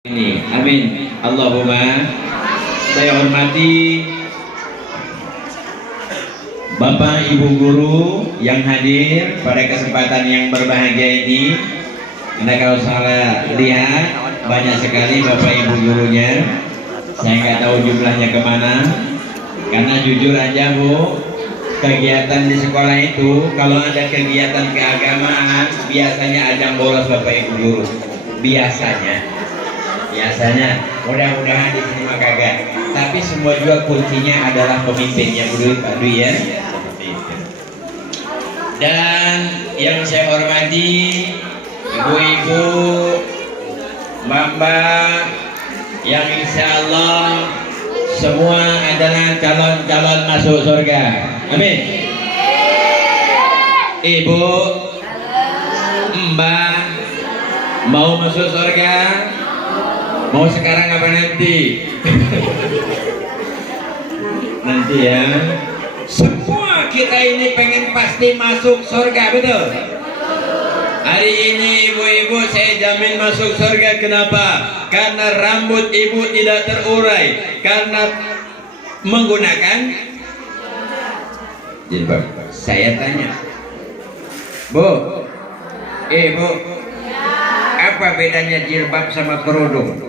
Ini, amin. Allahumma. Saya hormati Bapak Ibu guru yang hadir pada kesempatan yang berbahagia ini. Anda kalau salah lihat banyak sekali Bapak Ibu gurunya. Saya nggak tahu jumlahnya kemana. Karena jujur aja Bu, kegiatan di sekolah itu kalau ada kegiatan keagamaan biasanya ajang bolos Bapak Ibu guru. Biasanya mudah-mudahan di sini mah kagak, tapi semua juga kuncinya adalah pemimpinnya Pak Dwi ya. Dan yang saya hormati ibu-ibu, mbak-mbak yang insya Allah semua adalah calon-calon masuk surga, amin. Ibu, mbak mau masuk surga? Mau sekarang apa nanti? Nanti ya. Semua kita ini pengen pasti masuk surga, betul? Hari ini ibu-ibu saya jamin masuk surga. Kenapa? Karena rambut ibu tidak terurai. Karena menggunakan jilbab. Saya tanya, Bu, Ibu, apa bedanya jilbab sama kerudung?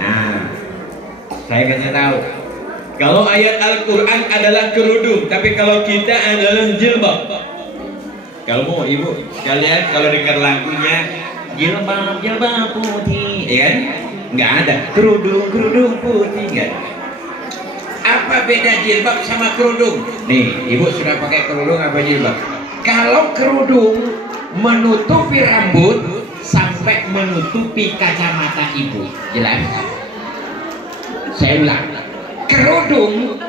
Nah, saya kasih tahu. Kalau ayat Al-Quran adalah kerudung, tapi kalau kita adalah jilbab. Kalau mau ibu, kalian kalau dengar lagunya jilbab putih, ya kan? Nggak ada kerudung putih, nggak. Apa beda jilbab sama kerudung? Nih, ibu sudah pakai kerudung apa jilbab? Kalau kerudung menutupi rambut sampai menutupi kacamata ibu, jelas? Saya ulang, kerudung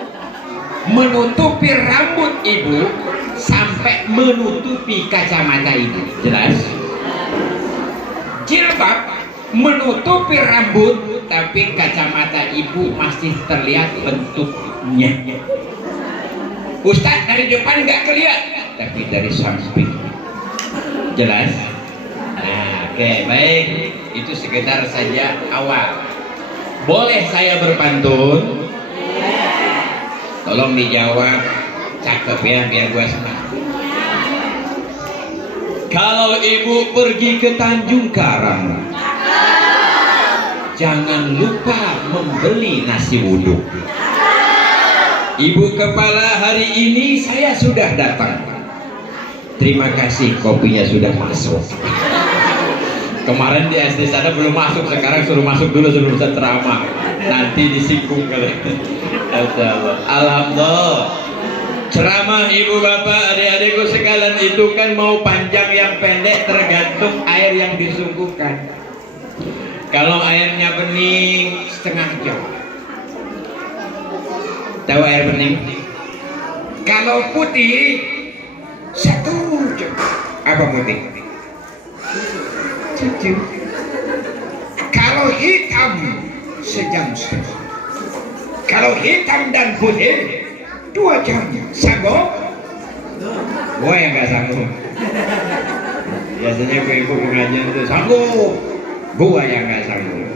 menutupi rambut ibu sampai menutupi kacamata ibu, jelas? Jilbab menutupi rambut tapi kacamata ibu masih terlihat bentuknya. Ustadz dari depan nggak kelihatan, tapi dari samping, jelas? Oke, baik. Itu sekedar saja awal. Boleh saya berpantun? Tolong dijawab cakep ya, biar gua senang. Kalau ibu pergi ke Tanjung Karang, jangan lupa membeli nasi uduk. Ibu kepala, hari ini saya sudah datang. Terima kasih, kopinya sudah masuk. Kemarin di SD sana belum masuk, sekarang suruh masuk dulu sebelum saya ceramah. Nanti disinggung kalian. Alhamdulillah. Ceramah ibu bapak adik-adikku sekalian itu kan mau panjang yang pendek tergantung air yang disuguhkan. Kalau airnya bening setengah jam. Tahu air bening? Kalau putih 1 jam. Apa putih? 7. Kalau hitam sejam setengah. Kalau hitam dan putih 2 jam. Sanggup? Gua yang nggak sanggup. Biasanya ibu pengajian itu sanggup. Gua yang nggak sanggup.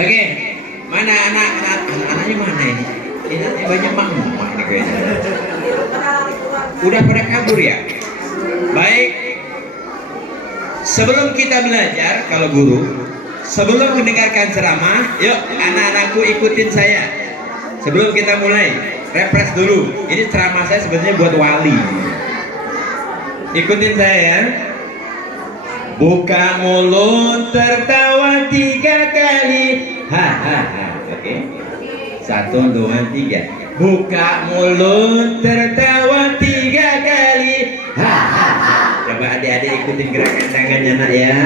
Oke, mana anaknya mana ini? Ini banyak mama nih kayaknya. Udah pada kabur ya? Baik. Sebelum kita belajar, kalau guru, sebelum mendengarkan ceramah, yuk anak-anakku ikutin saya. Sebelum kita mulai, refresh dulu. Ini ceramah saya sebenarnya buat wali. Ikutin saya ya. Buka mulut, tertawa 3 kali. Hahaha. Oke. 1, 2, 3. Buka mulut, tertawa 3 kali. Hahaha. Coba adik-adik ikutin gerakan tangannya nak ya.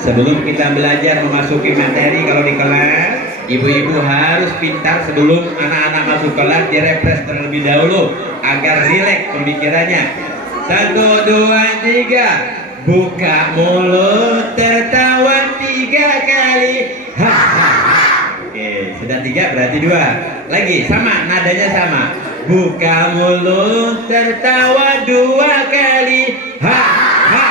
Sebelum kita belajar memasuki materi kalau di kelas, ibu-ibu harus pintar sebelum anak-anak masuk kelas direfresh terlebih dahulu agar rileks pemikirannya. 1, 2, 3. Buka mulut, tertawa 3 kali. Hahaha. Oke, sudah 3 berarti 2. Lagi sama, nadanya sama. Buka mulut, tertawa 2 kali. Ha ha.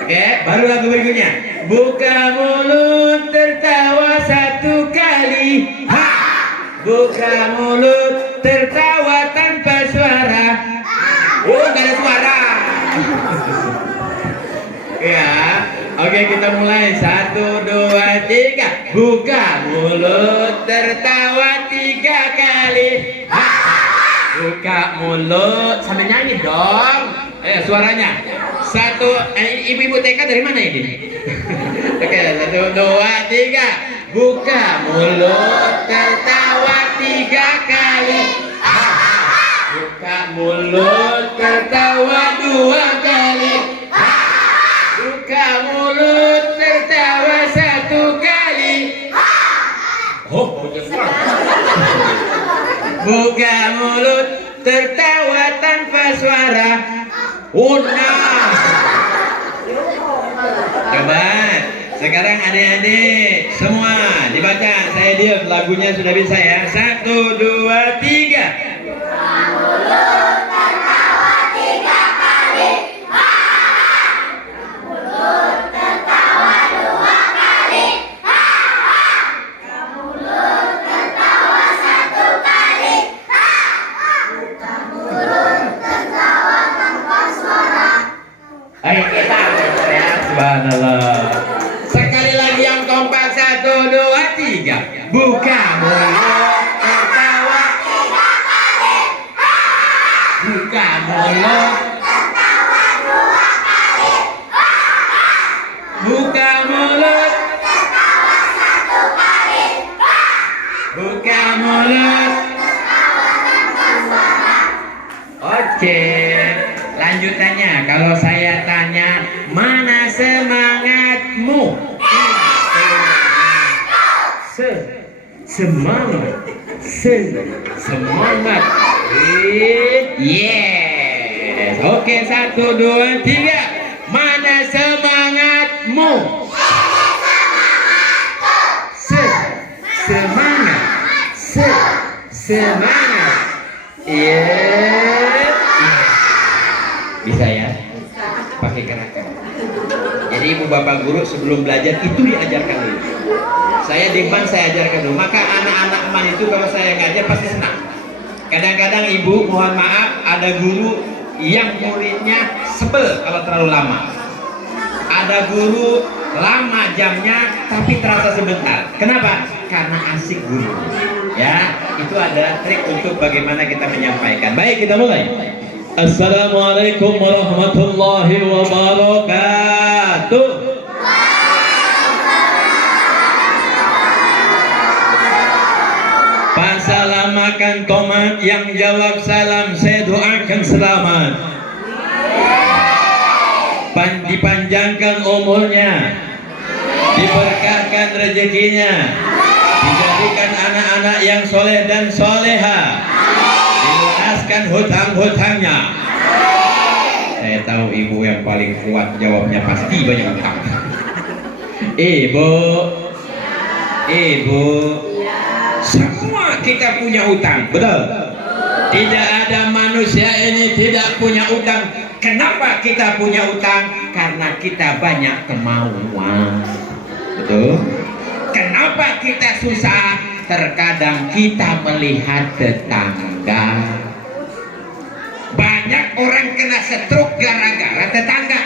Oke, baru lagu berikutnya. Buka mulut tertawa satu kali. Ha! Buka mulut tertawa tanpa suara. Oh, gak ada suara. Ya, oke kita mulai. 1, 2, 3. Buka mulut tertawa 3 kali. Ha! Buka mulut sambil nyanyi dong. Suaranya. 1, ibu-ibu TK dari mana ini? Oke, 1, 2, 3. Buka mulut tertawa 3 kali. Buka mulut tertawa 2 kali. Buka mulut tertawa 1 kali. Buka mulut tertawa tanpa suara. Udah. Coba sekarang adik-adik semua dibaca. Saya diam, lagunya sudah bisa ya. 1, 2, 3. Ayo kita ya, subhanallah. Sekali lagi yang kompak. 1, 2, 3. Buka mulut tertawa 3 kali. Buka mulut tertawa 2 kali. Buka mulut tertawa 1 kali. Buka mulut tertawa tanpa suara. Oke. Lanjutannya, kalau saya tanya, mana semangatmu? Semangat. Yes. Oke, 1, 2, 3. Mana semangatmu? Semangat. Semangat. Yes. Bisa ya? Pakai gerakan. Jadi ibu bapak guru sebelum belajar itu diajarkan dulu. Saya di bank saya ajarkan dulu. Maka anak-anak emak itu kalau saya ngajar pasti senang. Kadang-kadang ibu mohon maaf ada guru yang muridnya sebel kalau terlalu lama. Ada guru lama jamnya tapi terasa sebentar. Kenapa? Karena asik guru. Ya, itu ada trik untuk bagaimana kita menyampaikan. Baik, kita mulai. Assalamualaikum warahmatullahi wabarakatuh. Pasalamakan tomat yang jawab salam, saya doakan selamat. Dipanjangkan umurnya, diberkahkan rezekinya, dijadikan anak-anak yang soleh dan soleha, dilunaskan hutang-hutangnya. Saya tahu ibu yang paling kuat jawabnya pasti banyak hutang. Ibu, semua kita punya hutang, betul? Tidak ada manusia ini tidak punya hutang. Kenapa kita punya hutang? Karena kita banyak kemauan, betul? Kenapa kita susah? Terkadang kita melihat tetangga. Banyak orang kena stroke gara-gara tetangga.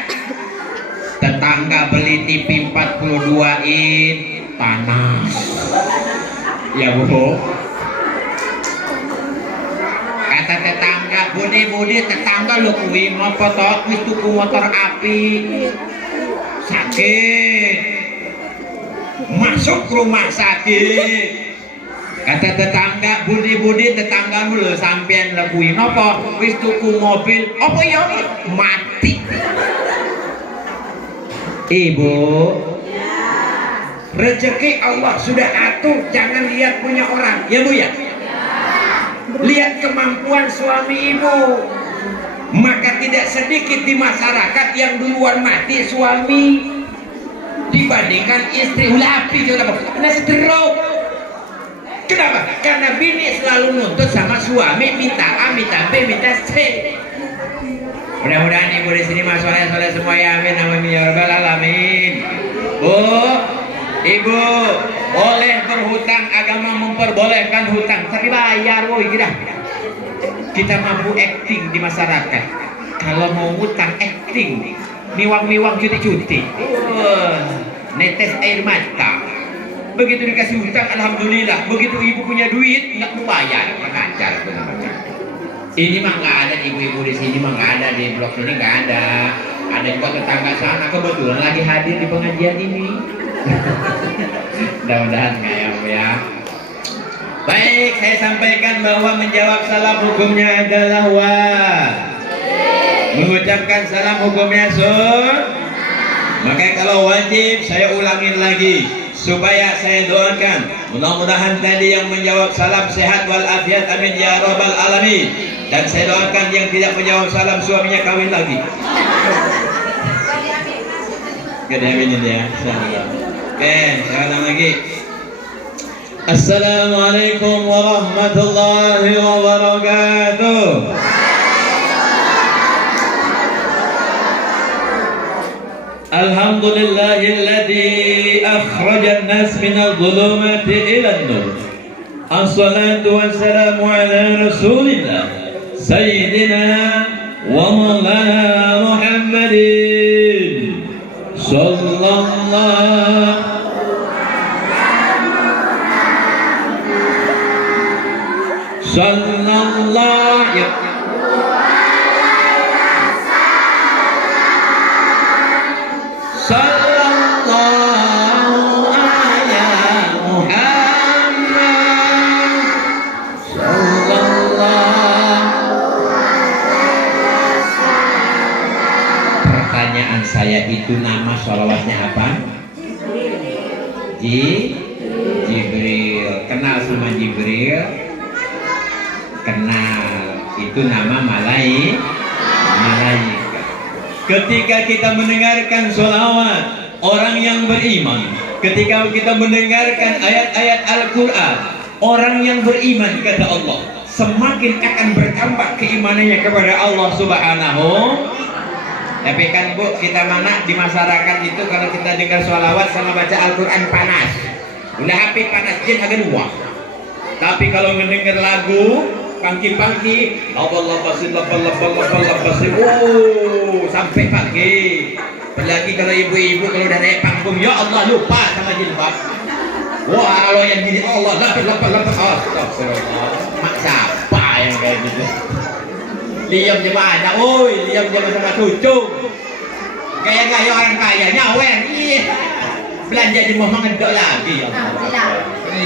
Tetangga beli TV 42 in panas. Ya bu. Kata tetangga, budi tetangga lu kuwi ngopo to wis tuku motor api. Sakit. Masuk rumah sakit. Kata tetangga, budi tetanggamu lho sampean kuwi nopo wis tuku mobil. Apa ya mati. Ibu, rezeki Allah sudah atur, jangan lihat punya orang, ya bu ya. Lihat kemampuan suami ibu. Maka tidak sedikit di masyarakat yang duluan mati suami dibandingkan istri. Ulapi kenapa? Kena stroke. Kenapa? Karena bini selalu nuntut sama suami, minta A, minta B, minta C. Mudah-mudahan ibu di sini mas soleh semua ya, amin amin ya rabbal alamin. Bu, ibu boleh berhutang, agama memperbolehkan hutang, tapi bayar woi kita. Kita mampu acting di masyarakat. Kalau mau hutang acting, miwang-miwang cuti-cuti, netes air mata. Begitu dikasih hutang, alhamdulillah. Begitu ibu punya duit, nggak mau bayar, mengajar benar-benar. Ini mah nggak ada ibu-ibu di sini, mah nggak ada di blok ini, nggak ada. Ada juga tetangga sana kebetulan lagi hadir di pengajian ini. Mudah-mudahan nggak ya, Bu ya. Baik, saya sampaikan bahwa menjawab salam hukumnya adalah mengucapkan salam hukumnya Maka kalau wajib saya ulangin lagi supaya saya doakan. Mudah-mudahan tadi yang menjawab salam sehat walafiat, amin ya rabbal alamin. Dan saya doakan yang tidak menjawab salam suaminya kawin lagi. Gede aminin ya. Oke, saya ulang lagi. Assalamualaikum warahmatullahi wabarakatuh. Alhamdulillahilladzi akhrajan nas minadh dhulumati ilan nur. Assalatu wassalamu ala rasulillah Sayyidina wa maulana Muhammadin sallallahu saya itu nama sholawatnya apa? Jibril. Kenal sama Jibril? Kenal. Itu nama malaikat. Ketika kita mendengarkan sholawat orang yang beriman, ketika kita mendengarkan ayat-ayat Al-Quran, orang yang beriman kata Allah, semakin akan bertambah keimanannya kepada Allah Subhanahu. Tapi kan Bu, kita mana di masyarakat itu kalau kita dengar sholawat sama baca Al-Quran panas. Udah HP panas jin agak dua. Tapi kalau mendengar lagu pangki-pangki, sampai pagi. Apalagi kalau ibu-ibu kalau udah naik panggung, ya Allah lupa sama jilbab. Wah, kalau yang gini Allah lepas. Astagfirullah. Mak siapa yang kayak gitu? Liam je banyak, liam je sama cucu. Gaya-gaya orang kaya, nyawer. Belanja di rumah ngedok lagi.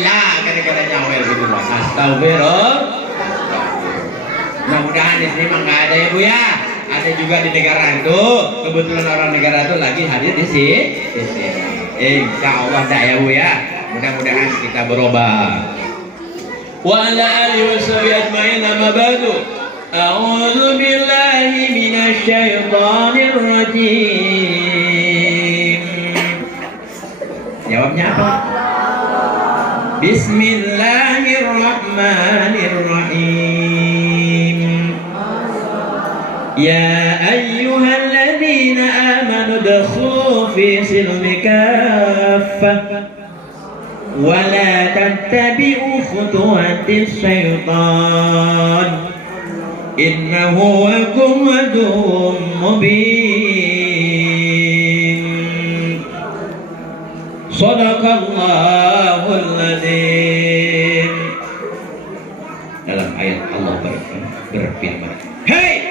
Lah, kadang-kadang nyawer gitu lah. Astagfirullah. Mudah-mudahan di sini mah nggak ada ya Bu ya. Ada juga di negara itu. Kebetulan orang negara itu lagi hadir di sini. Insya Allah dah ya Bu ya. Mudah-mudahan kita berubah. Wa ala alihi washabihi ajmain amma ba'du. A'udzu billahi minasy syaithanir rajim. Jawabnya apa? Bismillahirrahmanirrahim. Ya ayyuhalladzina amanu dakhulu fi silmi kaffah wa la tattabi'u khutuwatis syaitan. Innahu lakum aduwwun mubin. Shadaqallahul adzim. Dalam ayat Allah berfirman, "Hei!"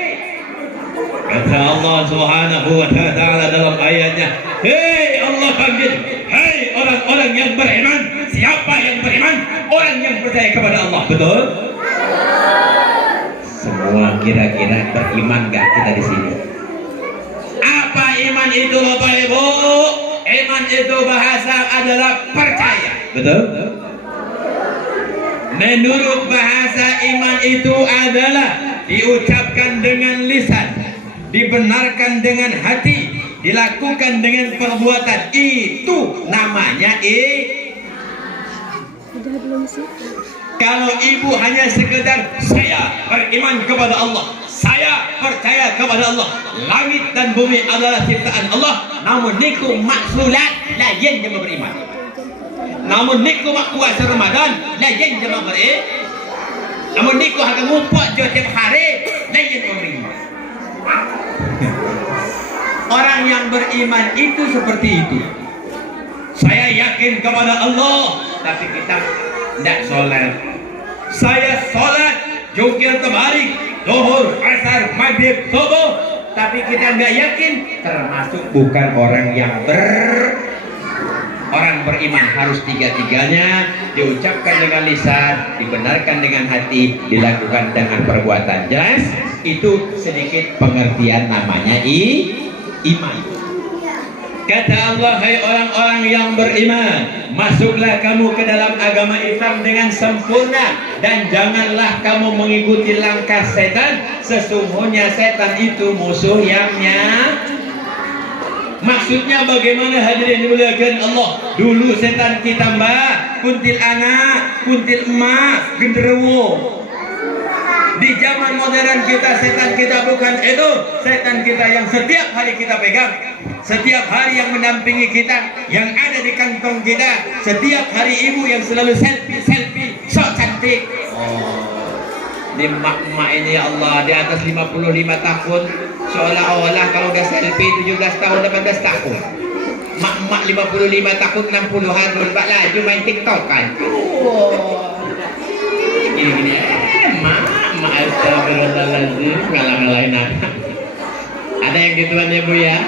Kata Allah Subhanahu wa ta'ala dalam ayatnya, "Hei Allah panggil, hei orang-orang yang beriman." Siapa yang beriman? Orang yang percaya kepada Allah. Betul? Semua kira-kira beriman gak kita di sini? Apa iman itu Bapak Ibu? Iman itu bahasa adalah percaya. Betul? Menurut bahasa iman itu adalah diucapkan dengan lisan, dibenarkan dengan hati, dilakukan dengan perbuatan. Itu namanya Kalau ibu hanya sekedar saya beriman kepada Allah, Saya percaya kepada Allah. Langit dan bumi adalah ciptaan Allah. Namun niku maksulat lain jemaah beriman. Namun niku mak puasa Ramadan lain jemaah beriman. Namun niku harga ngumpet jo tiap hari lain jemaah beriman. Orang yang beriman itu seperti itu. Saya yakin kepada Allah, tapi kita tidak sholat. Saya sholat, jungkir terbalik, zuhur, asar, maghrib, subuh, tapi kita nggak yakin, termasuk bukan orang yang orang beriman. Harus tiga-tiganya diucapkan dengan lisan, dibenarkan dengan hati, dilakukan dengan perbuatan. Jelas? Itu sedikit pengertian namanya iman. Kata Allah, hai orang-orang yang beriman, masuklah kamu ke dalam agama Islam dengan sempurna, dan janganlah kamu mengikuti langkah setan. Sesungguhnya setan itu musuh yang Maksudnya bagaimana hadirin dimuliakan Allah? Dulu setan kita mbak, kuntil anak, kuntil emak, genderuwo. Di zaman modern kita, setan kita bukan itu. Setan kita yang setiap hari kita pegang, setiap hari yang mendampingi kita, yang ada di kantong kita. Setiap hari ibu yang selalu selfie, so cantik. Di mak-mak ini ya Allah, di atas 55 tahun, seolah-olah kalau udah selfie 17 tahun, 18 tahun. Mak-mak 55 tahun, 60-an, berbak laju main TikTok kan. Gini-gini, mak astagfirullahaladzim, ngalah-ngalahin anak. Ada yang gituan ya Bu ya?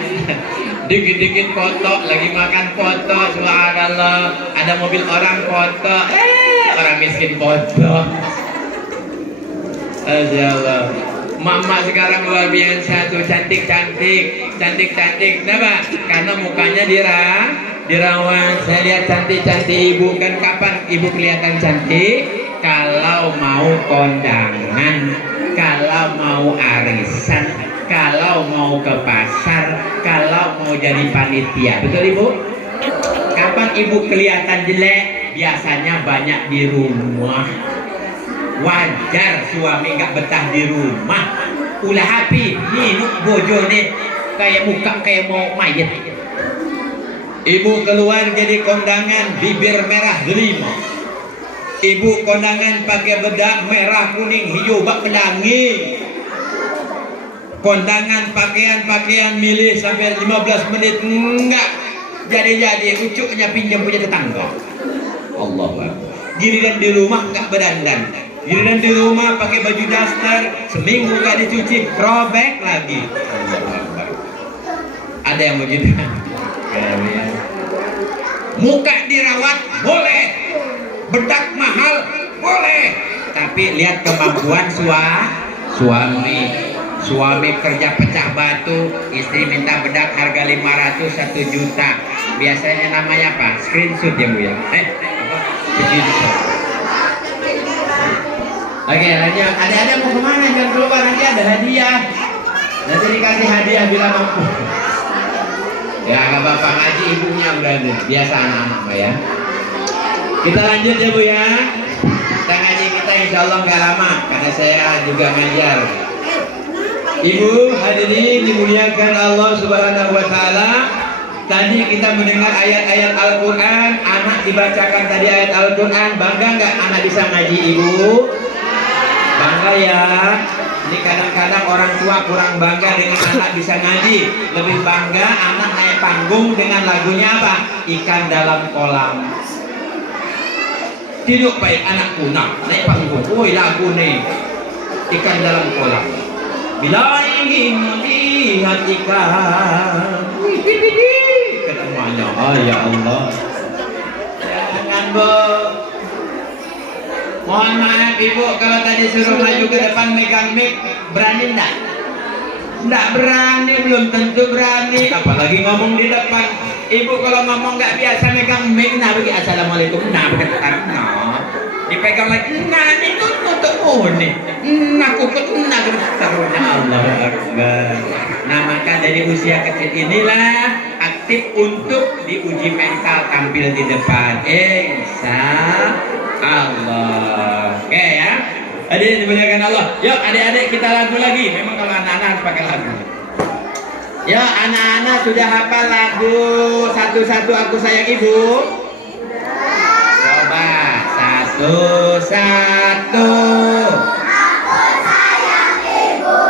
Dikit-dikit foto, lagi makan foto, subhanallah. Ada mobil orang foto, orang miskin foto. Allah. Mama sekarang luar biasa tuh, cantik-cantik. Kenapa? Karena mukanya dirawat. Saya lihat cantik-cantik ibu. Kan kapan ibu kelihatan cantik? Kalau mau kondangan, kalau mau arisan, kalau mau ke pasar, kalau mau jadi panitia. Betul ibu? Kapan ibu kelihatan jelek? Biasanya banyak di rumah. Wajar suami gak betah di rumah. Ulah happy nih bojo nih kayak muka kayak mau mayat. Ibu keluar jadi kondangan bibir merah delima. Ibu kondangan pakai bedak merah kuning hijau bak pelangi. Kondangan pakaian milih sampai 15 menit enggak jadi ucuknya pinjam punya tetangga. Allah Akbar. Giliran di rumah enggak berdandan. Giliran di rumah pakai baju daster, seminggu nggak dicuci, robek lagi. Ada yang begitu. Muka dirawat boleh, bedak mahal boleh, tapi lihat kemampuan suami kerja pecah batu, istri minta bedak harga 500 1 juta. Biasanya namanya apa? Screenshot ya Bu ya. Oke, lanjut. Ada mau kemana? Jangan keluar, nanti ada hadiah. Nanti dikasih hadiah bila mampu. Ya, nggak apa-apa, ngaji ibunya berarti. Biasa anak-anak Pak ya. Kita lanjut ya Bu ya. Kita ngaji kita insya Allah nggak lama, karena saya juga ngajar. Ibu hadirin dimuliakan Allah Subhanahu Wa Taala. Tadi kita mendengar ayat-ayat Al-Quran. Anak dibacakan tadi ayat Al-Quran. Bangga nggak anak bisa ngaji ibu? Bangga ya. Ini kadang-kadang orang tua kurang bangga dengan anak bisa ngaji. Lebih bangga anak naik panggung dengan lagunya apa? Ikan dalam kolam. Tidur baik anakku naik panggung. Woi lagu nih. Ikan dalam kolam. Bila ingin melihat ikan, ketemuannya. Oh ya Allah. Jangan Bu. Mohon maaf Ibu, kalau tadi suruh maju ke depan megang mic, berani enggak? Enggak berani, belum tentu berani. Apalagi ngomong di depan. Ibu kalau ngomong nggak biasa megang mic, nah bagi assalamualaikum, nah begitu dipegang lagi, nah itu tutup nih, nah kukut, nah taruhnya Allah Akbar. Nah maka dari usia kecil inilah aktif untuk diuji mental tampil di depan. Insya Allah. Oke ya. Adik dimuliakan Allah. Yuk adik-adik kita lagu lagi. Memang kalau anak-anak harus pakai lagu. Yuk anak-anak sudah hafal lagu satu-satu aku sayang ibu? Coba satu-satu. Aku sayang ibu.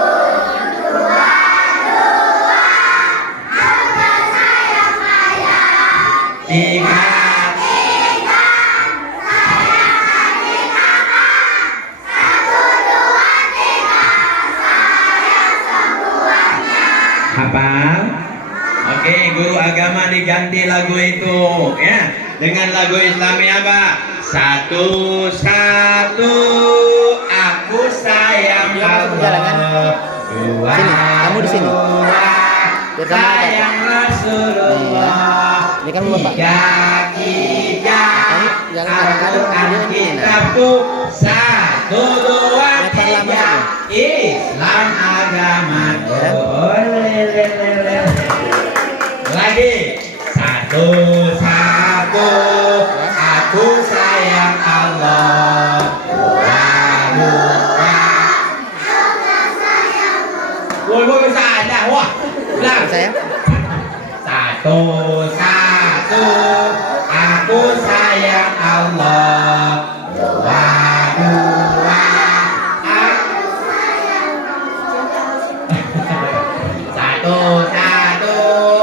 Dua, dua. Aku sayang ayah. Tiga. Hafal? Oke, guru agama diganti lagu itu ya dengan lagu Islami apa? Satu-satu aku sayang Allah. Dua, sini, kamu di sini. Dua, sayang Rasulullah. Ini kan Bapak. Tiga, Jangan Al-Quran kitabku. Satu, dua, tiga. Islam agamaku. Lagi satu-satu aku sayang Allah. Dua, dua. Woi bisa ada wah. Ulang. Saya. Satu-satu aku sayang Allah. Dua, dua. Satu-satu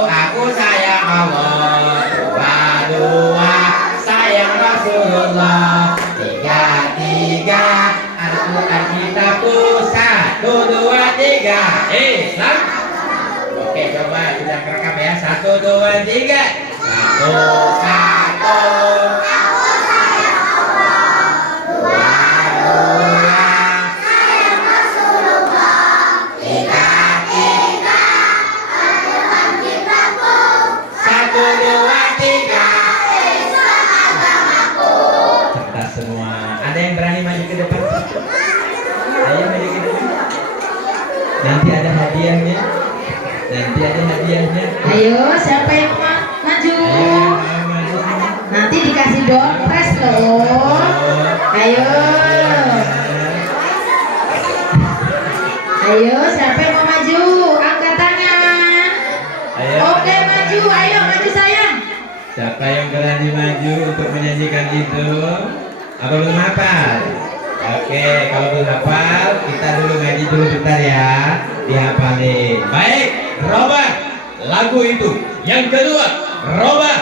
aku sayang Allah. Dua, dua sayang Rasulullah. Tiga, tiga Al-Quran kitabku. Satu, dua, tiga Islam. Oke coba sudah kerekam ya. Satu, dua, tiga. Satu-satu aku sayang Allah. Dua, dua sayang Rasulullah. Tiga, tiga Al-Quran kitabku. Satu, dua, tiga Islam agamaku. Cerdas semua. Ada yang berani maju ke depan? Ayo maju ke depan. Nanti ada hadiahnya. Nanti ada hadiahnya. Ayo, siapa yang mau maju? Ayo, maju sini. Nanti dikasih dompet loh. Ayo. Ayo, siapa yang mau maju? Angkat tangan. Ayo. Oke, maju. Ayo, maju sayang. Siapa yang berani maju untuk menyanyikan itu? Apa belum hafal? Oke, kalau belum hafal, kita dulu ngaji dulu bentar ya. Dihafalin. Baik, Roba lagu itu. Yang kedua, Roba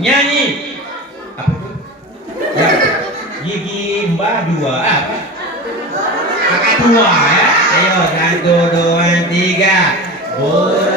nyanyi. Apa itu? Ya, gigi mbah dua. Apa? Kakak dua ya. Ayo, satu, dua, tiga. Burung.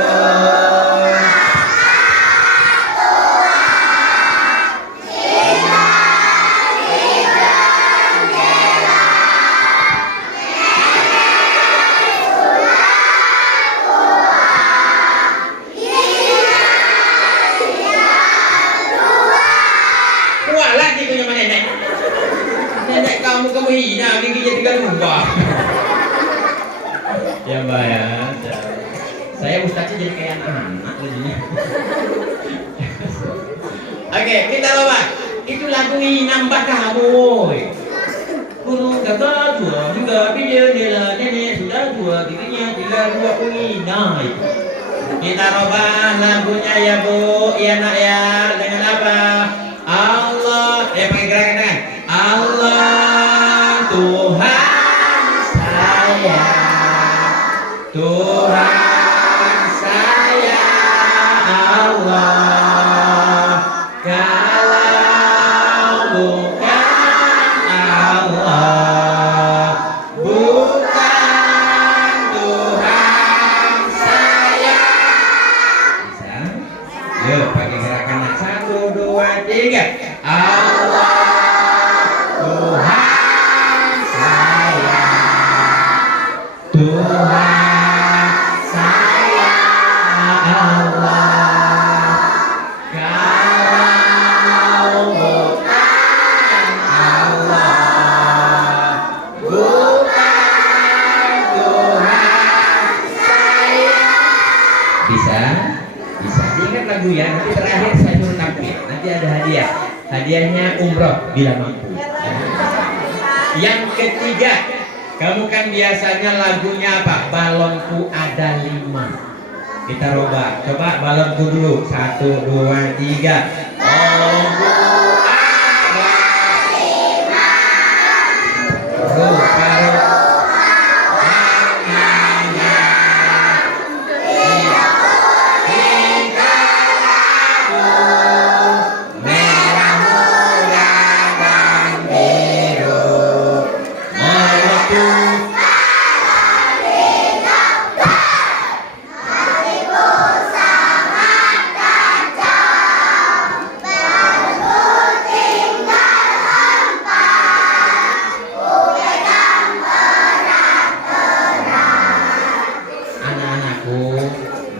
Wah, lagi punya mana nenek? Nenek kamu hina, giginya 3 ya mbak ya. Saya ustaznya jadi kayak anak jadinya. Oke, kita coba. Itu lagu ini nambah kamu, woy. Burung kakak tua juga dia nenek sudah tua, giginya 3 penginai. Kita coba lagunya ya bu, ya nak ya, dengan apa? Allah, pakai gerakan tangan. Allah Tuhan saya, Tuhan saya Allah. Kalau bukan Allah, bukan Tuhan saya. Bisa? Yuk pakai gerakan 1, 2, 3. Allah Tuhan saya, Tuhan saya Allah. Kalau bukan Allah, bukan Tuhan saya. Bisa? Bisa. Diingat lagu ya. Nanti terakhir saya suruh tampil. Nanti ada hadiah. Hadiahnya umroh bila mampu. Yang ketiga, Kamu kan biasanya lagunya apa? Balonku ada 5. Kita roba. Coba balonku dulu. 1, 2, 3. Balonku ada 5.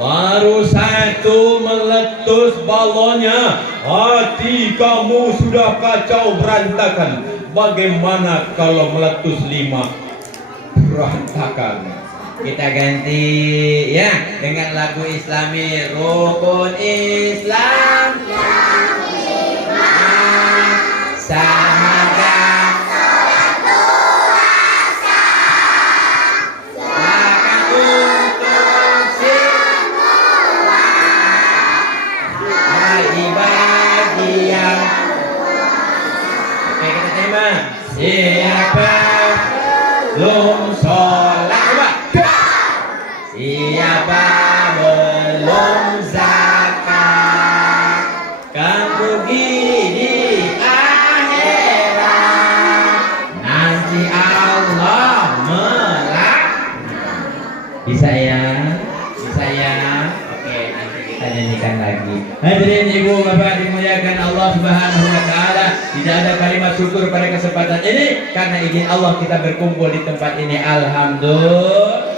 Baru satu meletus balonnya, hati kamu sudah kacau berantakan. Bagaimana kalau meletus 5? Berantakan. Kita ganti ya dengan lagu Islami, rukun Islam yang 5, syahadat, sholat puasa, zakat untuk semua, bagi yang. Oke, kita terima. Siapa belum sholat, siapa belum zakat, kan rugi di akhirat, nanti Allah melak. Bisa ya? Bisa ya? Oke, nanti kita nyanyikan lagi. Hadirin ibu bapak dimuliakan Allah Subhanahu wa taala. Tidak ada kalimat syukur pada kesempatan ini karena izin Allah kita berkumpul di tempat ini. Alhamdulillah.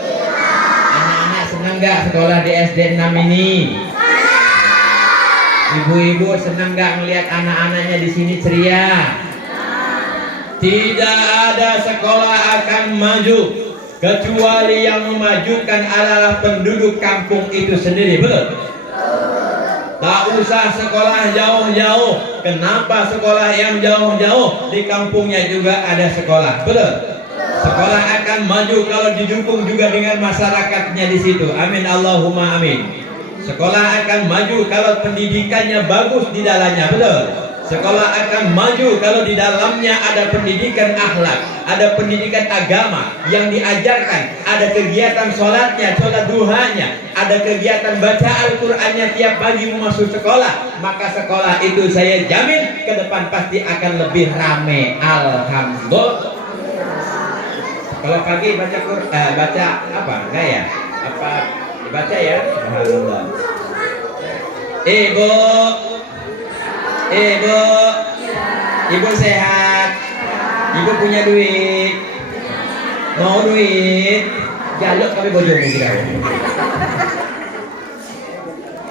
Anak-anak senang nggak sekolah di SD 6 ini? Ibu-ibu senang nggak melihat anak-anaknya di sini ceria? Tidak ada sekolah akan maju kecuali yang memajukan adalah penduduk kampung itu sendiri, betul? Tak usah sekolah jauh-jauh. Kenapa sekolah yang jauh-jauh? Di kampungnya juga ada sekolah, betul? Sekolah akan maju kalau didukung juga dengan masyarakatnya di situ. Amin Allahumma amin. Sekolah akan maju kalau pendidikannya bagus di dalamnya, betul? Sekolah akan maju kalau di dalamnya ada pendidikan akhlak, ada pendidikan agama yang diajarkan, ada kegiatan sholatnya, sholat duhanya, ada kegiatan baca Al-Qur'annya tiap pagi masuk sekolah. Maka sekolah itu saya jamin ke depan pasti akan lebih rame. Alhamdulillah. Kalau pagi baca baca apa? Enggak ya? Apa dibaca ya? Alhamdulillah. Ibu sehat? Ibu punya duit? Mau duit? Jaluk kami bojomu kita.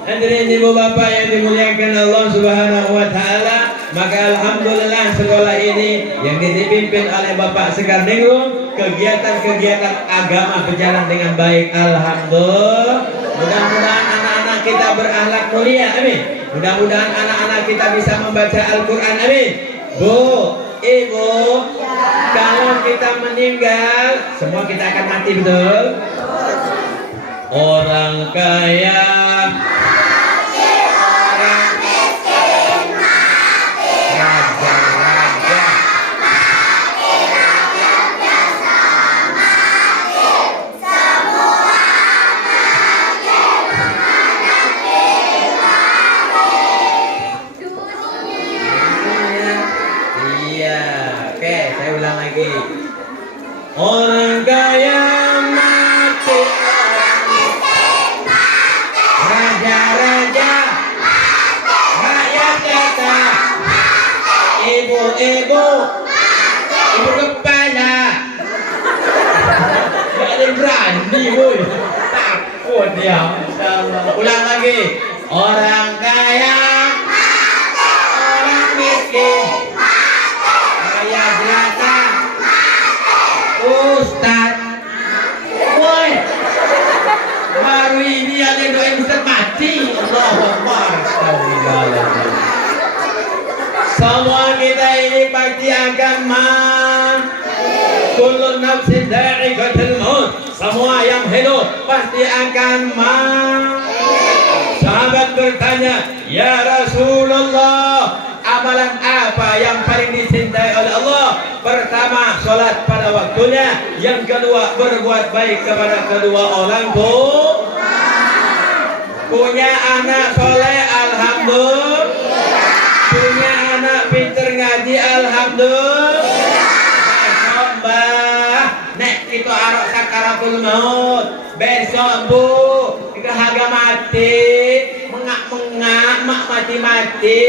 Hadirin ibu bapak yang dimuliakan Allah Subhanahu wa taala, maka alhamdulillah sekolah ini yang dipimpin oleh Bapak Sekar Ningrum, kegiatan-kegiatan agama berjalan dengan baik. Alhamdulillah. Mudah-mudahan anak-anak kita berakhlak mulia, amin. Mudah-mudahan anak-anak kita bisa membaca Al-Quran, amin. Bu, ibu, kalau kita meninggal, semua kita akan mati, betul? Orang kaya mati, orang miskin mati, raja-raja mati, rakyat biasa mati, semua mati, dunia. Iya, oke, saya ulang lagi. Orang kaya mati, orang miskin mati, raja-raja mati, rakyat biasa mati, ibu-ibu mati, ibu kepala. Gak ada yang berani, boy. Takut dia. Ulang lagi. Orang kaya mati, orang miskin mati, rakyat biasa mati, Ustaz. Woi, baru ini ada doain Ustaz mati. Allahu Akbar. Astagfirullahaladzim. Semua kita ini pasti akan mati. Kullu nafsin dha'iqatul maut. Semua yang hidup pasti akan mati. Sahabat bertanya, "Ya Rasulullah, amalan apa yang paling dicintai oleh Allah?" Pertama, sholat pada waktunya. Yang kedua, berbuat baik kepada kedua orang tua. Punya anak soleh, alhamdulillah. Punya anak pinter ngaji, alhamdulillah. Mbah, nek kita arok sakaratul maut. Besok bu, kita harga mati, mengak-mengak, mak mati-mati.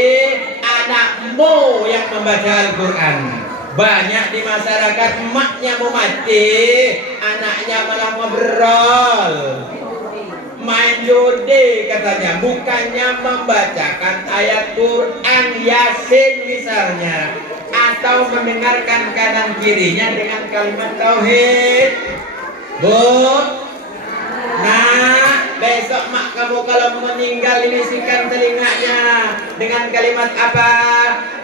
Anakmu yang membaca Al-Quran. Banyak di masyarakat emaknya mau mati, anaknya malah ngobrol, main judi katanya, bukannya membacakan ayat Quran Yasin misalnya, atau mendengarkan kanan kirinya dengan kalimat tauhid. Bu, nah besok mak kamu kalau meninggal dibisikkan telinganya dengan kalimat apa?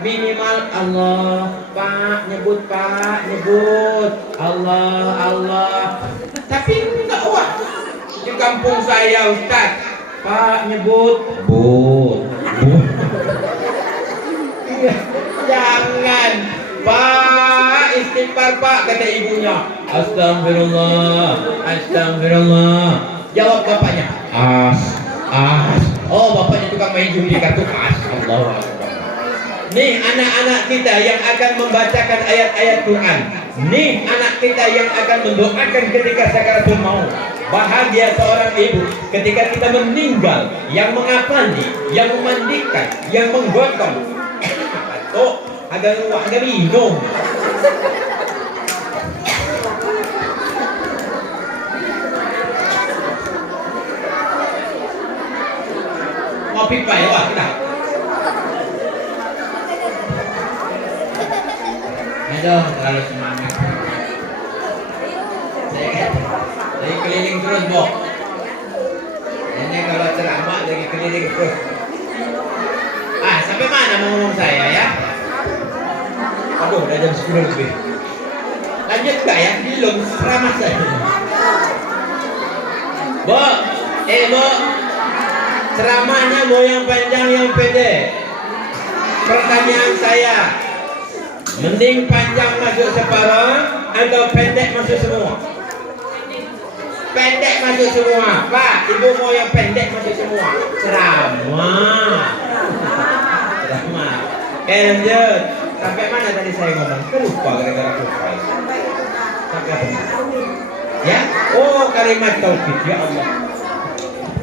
Minimal Allah, Pak, nyebut Allah, Allah. Tapi enggak wah. Di kampung saya Ustaz, Pak nyebut but. Jangan, Pak, istighfar Pak, kata ibunya. Astagfirullah, astagfirullah. Jawab bapaknya, as. Oh, bapaknya tukang main judi kartu as. Allah. Nih anak-anak kita yang akan membacakan ayat-ayat Quran. Nih anak kita yang akan mendoakan ketika sakaratul maut. Bahagia seorang ibu ketika kita meninggal, yang mengapandi, yang memandikan, yang menggotong. Oh, agak minum. Ngopi Pak ya, Pak, kita. Aduh, terlalu semangat. Saya keliling terus, Bok. Ini kalau ceramah lagi keliling terus. Sampai mana mau ngomong saya ya? Aduh, udah jam 10 lebih. Lanjut gak ya? Belum, ceramah saya. Bok, Bok. Ceramahnya mau yang panjang, yang pendek? Pertanyaan saya, mending panjang masuk separuh atau pendek masuk semua? Pendek masuk semua. Pak, ibu mau yang pendek masuk semua. Ceramah. Oke, lanjut. Sampai mana tadi saya ngomong? Lupa gara-gara lupa. Sampai apa? Ya? Oh, kalimat tauhid, ya Allah.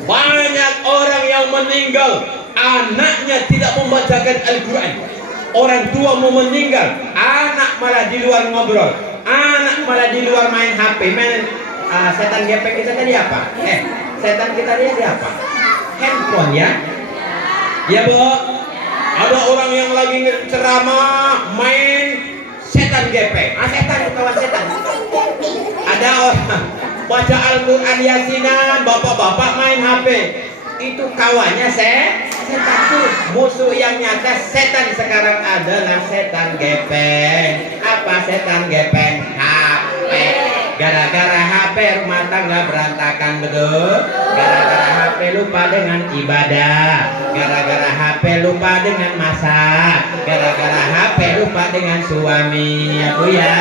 Banyak orang yang meninggal, anaknya tidak membacakan Al-Quran. Orang tua mau meninggal, anak malah di luar ngobrol, anak malah di luar main HP, main setan gepeng kita tadi apa? Setan kita tadi apa? Handphone ya? Ya Bu. Ada orang yang lagi ceramah main setan gepeng. Setan kawan setan. Ada orang baca Al-Quran Yasinan, bapak-bapak main HP. Itu kawannya setan tuh. Musuh yang nyata setan sekarang adalah setan gepeng. Apa setan gepeng? HP. Gara-gara HP rumah tangga berantakan, betul. Gara-gara HP lupa dengan ibadah. Gara-gara HP lupa dengan masak. Gara-gara HP lupa dengan suami. Ya Bu ya.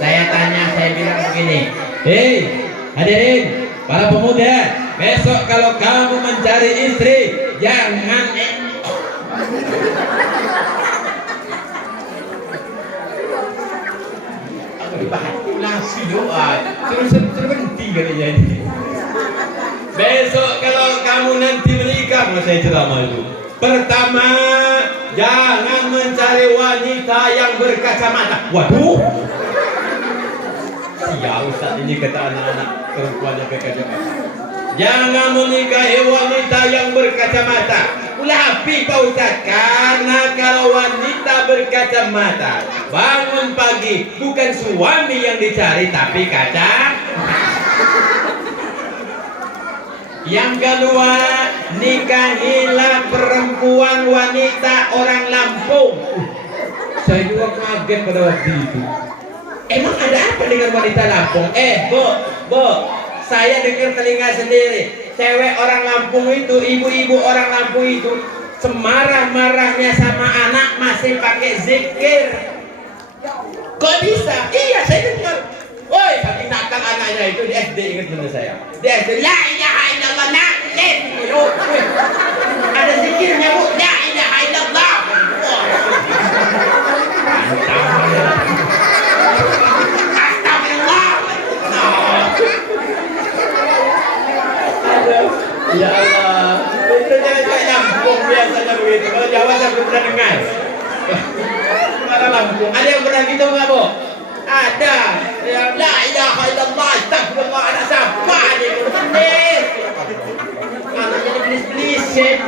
Saya tanya, saya bilang begini. Hei hadirin para pemuda, besok kalau kamu mencari istri, jangan nasi doa terus berhenti katanya ini. Besok kalau kamu nanti menikah, saya ceramah itu. Pertama, jangan mencari wanita yang berkacamata. Waduh, ya Ustaz, ini kata anak-anak perempuan yang berkacamata. Jangan menikahi wanita yang berkacamata. Ulapi Pak Ustaz, karena kalau wanita berkacamata bangun pagi bukan suami yang dicari tapi kaca. Yang kedua, nikahilah perempuan wanita orang Lampung. Saya juga kaget pada waktu itu. Emang ada apa dengan wanita Lampung? Bu, saya dengar telinga sendiri. Cewek orang Lampung itu, ibu-ibu orang Lampung itu semarah-marahnya sama anak masih pakai zikir. Kok bisa? Iya, saya dengar. Woi, saking nakal anaknya itu di SD, ingat benar saya. Di SD, la ilaha illallah, nak. Ada zikirnya, Bu. La ilaha illallah. Astagfirullah. Ya Allah, itu kayak Lampung biasanya begitu. Kalau Jawa saya belum pernah dengar. Kalau Lampung, ada yang pernah gitu nggak, Bu? Ada. Ya, la ilaha illallah, astagfirullah, anak siapa nih? Belis. Anaknya belis-belisin.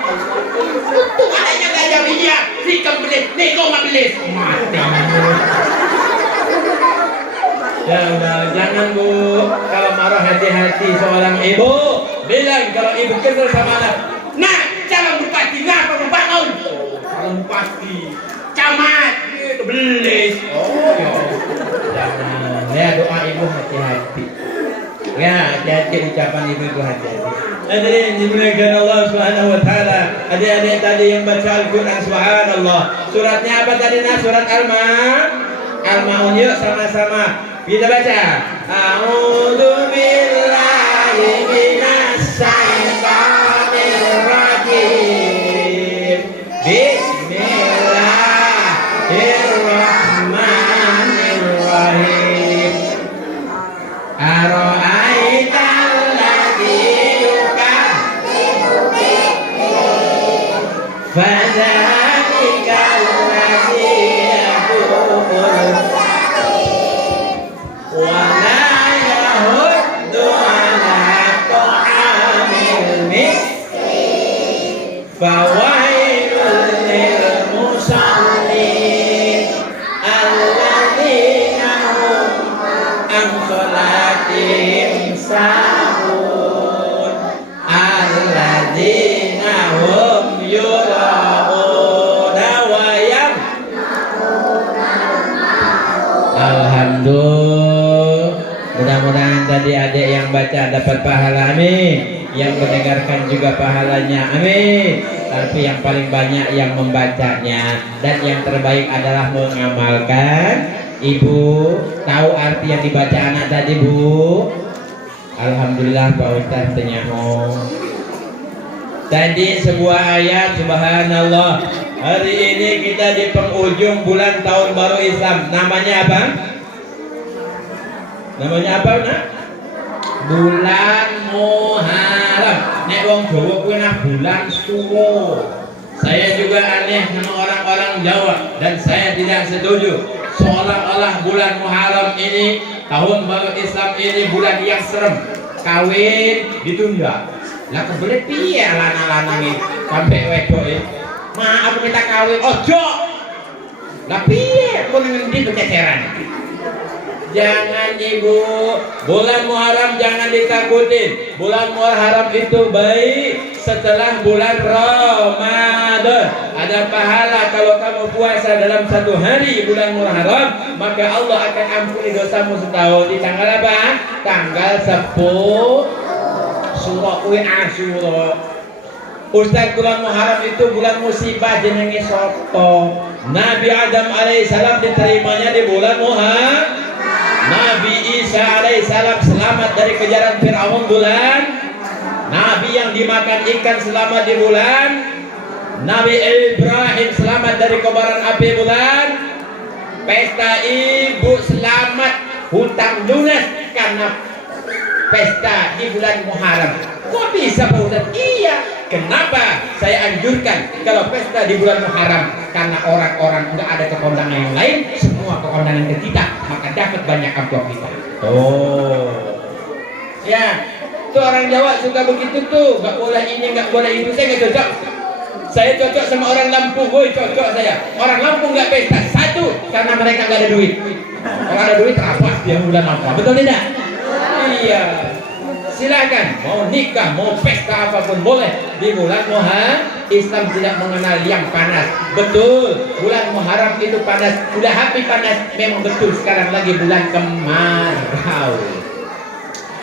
Untung anaknya nggak jawab iya. Si kebelis, nih kau nggak belis. Mati. Ya udah, jangan Bu. Kalau marah hati-hati seorang ibu. Bilang kalau ibu kesel sama anak. Nah, calon bupati, ngapa membangun? Calon bupati, camat, itu belis. Oh, ya. Jangan. Ya doa ibu hati-hati. Ya, hati-hati ucapan ibu itu hati-hati. Hadirin dimuliakan Allah Subhanahu wa taala. Adik-adik tadi yang baca Al-Qur'an, subhanallah. Suratnya apa tadi? Nah, surat Al-Maun. Yuk sama-sama kita baca. A'udzu billahi minasy syaithanir rajim. Bismillahirrahmanirrahim. Ara'aital ladzi yukadzibu bid-din fadzalikal ladzi yad'ul wa la yahuddu 'ala ta'amil miskin fawailul lil musallin alladzina hum an salatihim sahun alladzina hum yura'una wa alhamdulillah. Mudah-mudahan tadi adik yang baca dapat pahala, amin. Yang mendengarkan juga pahalanya, amin. Tapi yang paling banyak yang membacanya dan yang terbaik adalah mengamalkan. Ibu tahu arti yang dibaca anak tadi, Bu? Alhamdulillah Pak Ustaz tenyaho. Tadi sebuah ayat, subhanallah. Hari ini kita di penghujung bulan tahun baru Islam. Namanya apa? Namanya apa, Nak? Bulan Muharram. Nek wong Jawa kuwi nah bulan suwo. Saya juga aneh sama orang-orang Jawa dan saya tidak setuju. Seolah-olah bulan Muharram ini, tahun baru Islam ini bulan yang serem. Kawin ditunda. Lah kebelet piye lanang-lanang iki sampai wedok iki. Maaf kita kawin ojo. Lah piye kok ngendi kececeran. Jangan Ibu, bulan Muharram jangan ditakutin. Bulan Muharram itu baik setelah bulan Ramadan. Ada pahala kalau kamu puasa dalam satu hari bulan Muharram, maka Allah akan ampuni dosamu setahun. Di tanggal apa? Tanggal 10 surah Asyura. Ustaz, bulan Muharram itu bulan musibah jenenge soto. Nabi Adam alaihissalam diterimanya di bulan Muharram. Nabi Isa alaihissalam selamat dari kejaran Fir'aun bulan. Nabi yang dimakan ikan selamat di bulan. Nabi Ibrahim selamat dari kobaran api bulan. Pesta ibu selamat hutang lunas karena pesta di bulan Muharram. Kok bisa Pak Ustaz? Iya. Kenapa saya anjurkan kalau pesta di bulan Muharram? Karena orang-orang nggak ada kekondangan yang lain, semua kekondangan ke kita, maka dapat banyak amplop kita. Oh, ya, tuh orang Jawa suka begitu tuh, nggak boleh ini, nggak boleh itu. Saya nggak cocok. Saya cocok sama orang Lampung, woi cocok saya. Orang Lampung nggak pesta, satu karena mereka nggak ada duit. Kalau ada duit rapat dia bulan apa? Betul tidak? Iya. silakan. Mau nikah, mau pesta apapun boleh di bulan Muharram. Islam tidak mengenal yang panas. Betul, bulan Muharram itu panas. Udah habis panas, memang betul sekarang lagi bulan kemarau.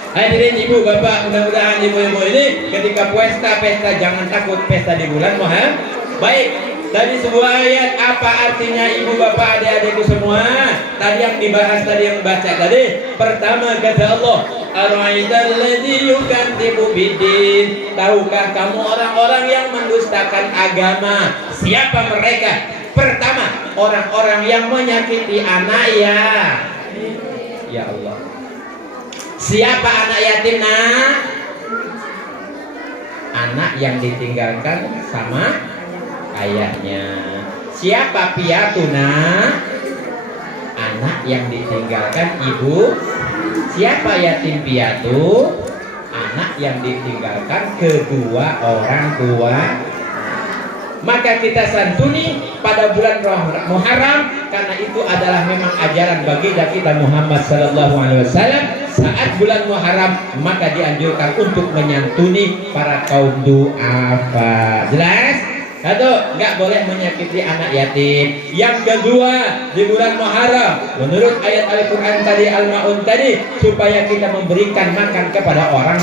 Hadirin ibu bapak, mudah-mudahan ibu-ibu ini ketika pesta jangan takut pesta di bulan Muharram. Baik, tadi sebuah ayat, apa artinya ibu bapak adik-adikku semua? Tadi yang dibahas, tadi yang baca tadi. Pertama kata Allah, ara'aital ladzi yukadzibu biddin. Tahukah kamu orang-orang yang mendustakan agama? Siapa mereka? Pertama, orang-orang yang menyakiti anak ya Allah. Siapa anak yatim nak? Anak yang ditinggalkan sama ayahnya. Siapa piatu nak? Anak yang ditinggalkan ibu. Siapa yatim piatu? Anak yang ditinggalkan kedua orang tua. Maka kita santuni pada bulan Muharram karena itu adalah memang ajaran baginda kita Muhammad sallallahu alaihi wasallam. Saat bulan Muharram maka dianjurkan untuk menyantuni para kaum duafa. Jelas? Satu, nggak boleh menyakiti anak yatim. Yang kedua, di bulan Muharram menurut ayat Al-Quran tadi, Al-Ma'un tadi, supaya kita memberikan makan kepada orang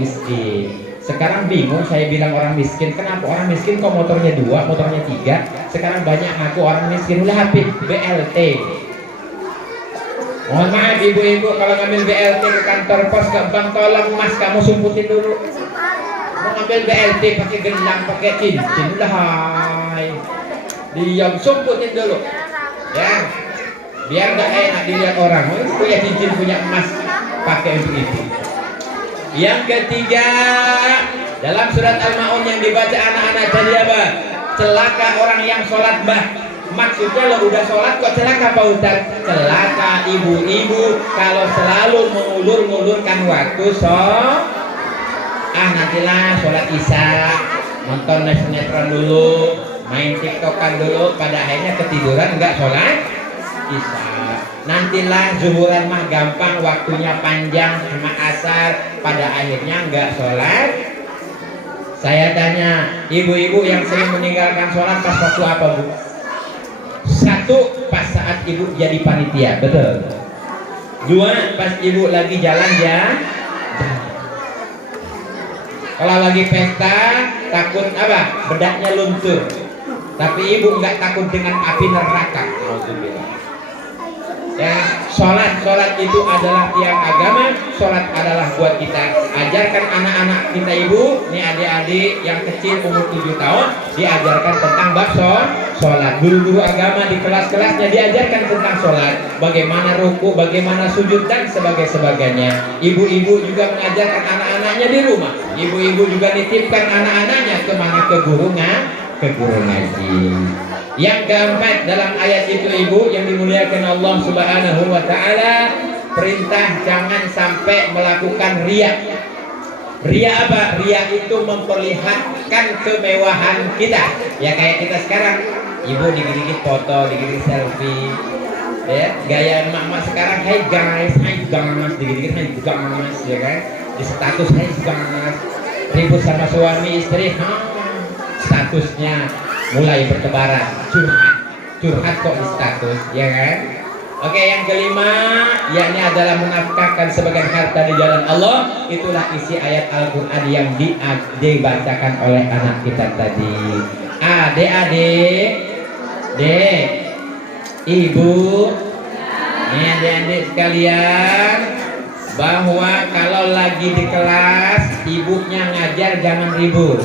miskin. Sekarang bingung saya bilang orang miskin. Kenapa orang miskin kok motornya 2, motornya 3? Sekarang banyak ngaku orang miskin. Udah habis BLT. Mohon maaf ibu-ibu kalau ngambil BLT ke kantor pos, ke bank, tolong mas kamu sumputin dulu. Mau ngambil BLT pakai gelang, pakai cincin, udah hai. Diam, sumputin dulu. Ya. Biar gak enak dilihat orang. Punya cincin, punya emas, pakai untuk itu. Yang ketiga, dalam surat Al-Ma'un yang dibaca anak-anak tadi apa? Celaka orang yang sholat bah. Maksudnya lo udah sholat kok celaka Pak Ustaz? Celaka ibu-ibu kalau selalu mengulur-ngulurkan waktu nantilah sholat isya, nonton sinetron dulu, main tiktokan dulu, pada akhirnya ketiduran nggak sholat isya. Nantilah zuhuran mah gampang, waktunya panjang sama asar, pada akhirnya nggak sholat. Saya tanya, ibu-ibu yang sering meninggalkan sholat pas waktu apa bu? Satu, pas saat ibu jadi panitia, betul. Dua, pas ibu lagi jalan ya. Kalau lagi pesta, takut apa? Bedaknya luntur. Tapi ibu nggak takut dengan api neraka. Ya, sholat itu adalah tiang agama. Sholat adalah buat kita. Ajarkan anak-anak kita ibu, nih adik-adik yang kecil umur 7 tahun, diajarkan tentang bab sholat. Guru-guru agama di kelas-kelasnya diajarkan tentang sholat, bagaimana ruku, bagaimana sujud dan sebagainya. Ibu-ibu juga mengajarkan anak-anaknya di rumah. Ibu-ibu juga nitipkan anak-anaknya kemana? Ke guru ngaji. Yang keempat dalam ayat itu ibu yang dimuliakan Allah Subhanahu wa taala, perintah jangan sampai melakukan riya. Riya apa? Riya itu memperlihatkan kemewahan kita. Ya kayak kita sekarang, ibu dikit-dikit foto, dikit-dikit selfie. Ya, gaya emak-emak sekarang, hai guys, dikit-dikit hai guys, ya kan? Di status hai guys. Ribut sama suami istri, statusnya mulai bertebaran, curhat kok di status, ya kan? Oke, yang kelima, yakni adalah menafkahkan sebagian harta di jalan Allah. Itulah isi ayat Al-Quran yang dibacakan oleh anak kita tadi. Adik-adik, ibu, nih adik-adik sekalian, bahwa kalau lagi di kelas, ibunya ngajar jangan ribut.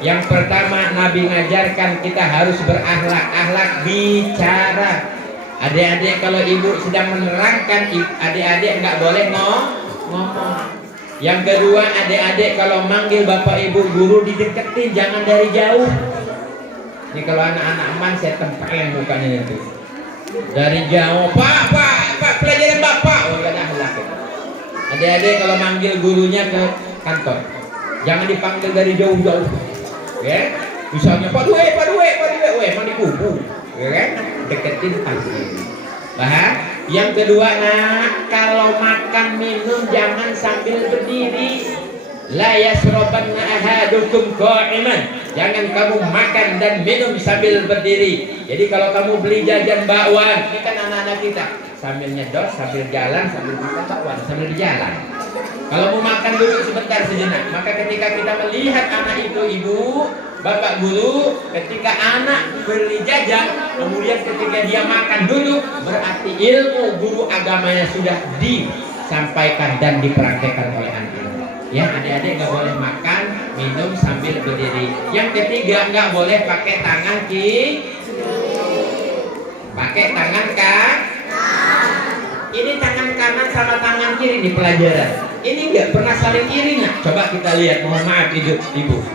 Yang pertama, Nabi ngajarkan kita harus berakhlak bicara. Adik-adik kalau ibu sedang menerangkan, adik-adik nggak boleh ngomong. Yang kedua, adik-adik kalau manggil bapak ibu guru dideketin, jangan dari jauh. Ini kalau anak-anak aman saya tempelin mukanya itu. Dari jauh, pak pelajaran bapak. Oh nggak ada akhlak. Adik-adik kalau manggil gurunya ke kantor, jangan dipanggil dari jauh-jauh. Ya, misalnya Pak Due, emang dikubu, ya kan? Deketin pasti. Paham? Yang kedua nak, kalau makan minum jangan sambil berdiri. La yasrabanna ahadukum qa'iman. Jangan kamu makan dan minum sambil berdiri. Jadi kalau kamu beli jajan bakwan, ini kan anak-anak kita sambil nyedot, sambil jalan, sambil makan bakwan, sambil jalan. Kalau mau makan dulu sebentar sejenak. Maka ketika kita melihat anak itu, ibu, bapak guru, ketika anak beli jajan, kemudian ketika dia makan dulu, berarti ilmu guru agamanya sudah disampaikan dan dipraktekkan oleh anak. Ya, adik-adik nggak boleh makan, minum sambil berdiri. Yang ketiga, nggak boleh pakai tangan pakai tangan ini tangan kanan sama tangan kiri di pelajaran. Ini nggak pernah saling iri nak. Coba kita lihat, mohon maaf ibu.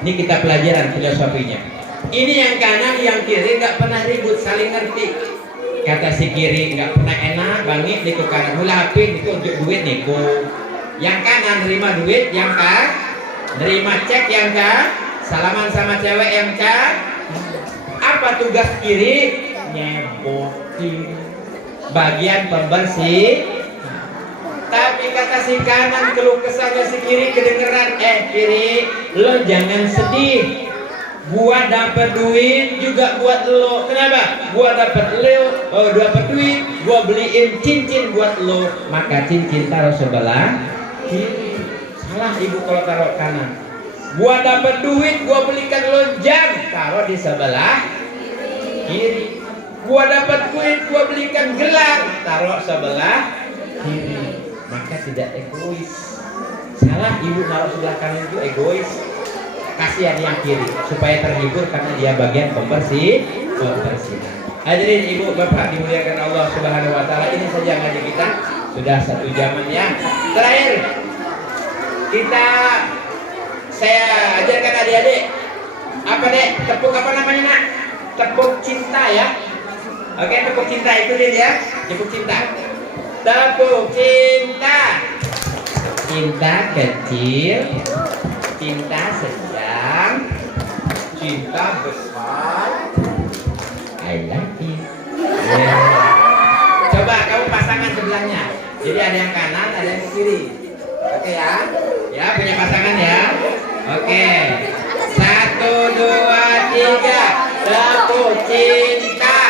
Ini kita pelajaran filosofinya. Ini yang kanan, yang kiri nggak pernah ribut, saling ngerti. Kata si kiri nggak pernah enak, bangit di kanan, mulapin itu untuk duit niku. Yang kanan nerima duit, yang nerima cek, yang salaman sama cewek, yang apa tugas kiri? Nyebotin, bagian pembersih. Tapi kata si kanan, keluh kesahnya si kiri kedengeran, kiri, lo jangan sedih. Gua dapat duit juga buat lo. Kenapa? Gua dapat duit, gua beliin cincin buat lo. Maka cincin taruh sebelah kiri. Salah ibu kalau taruh kanan. Gua dapat duit, gua belikan lo jam, taruh di sebelah kiri. Gua dapat duit, gua belikan gelang, taruh sebelah kiri. Maka tidak egois. Salah ibu taruh sebelah kanan itu egois. Kasihan yang kiri supaya terhibur karena dia bagian pembersihan. Hadirin ibu bapak dimuliakan Allah Subhanahu wa taala, ini saja ngaji kita. Sudah 1 jaman ya. Terakhir saya ajarkan adik-adik apa dek, tepuk apa namanya nak? Tepuk cinta ya. Oke, tepuk cinta itu dia ya. Tepuk cinta. Tepuk cinta. Cinta kecil, cinta sedang, cinta besar. I like it. Yeah. Coba kamu pasangan sebelahnya. Jadi ada yang kanan, ada yang kiri. Oke ya. Ya, punya pasangan ya. Oke. 1, 2, 3. Tepuk cinta.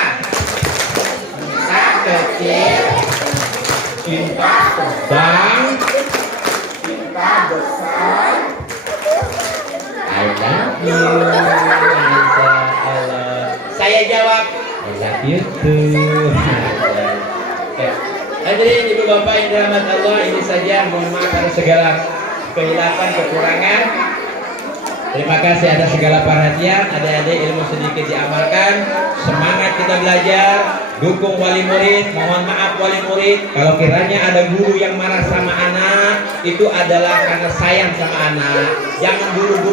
Cinta kecil, cinta sedang, cinta besar. I love you. Saya jawab, I love you too. Hadirin ibu bapak yang dirahmati Allah, ini saja, mohon maaf atas segala kehilapan, kekurangan. Terima kasih atas segala perhatian. Adik-adik ilmu sedikit diamalkan. Semangat kita belajar. Dukung wali murid. Mohon maaf wali murid kalau kiranya ada guru yang marah sama anak, itu adalah karena sayang sama anak. Jangan guru-guru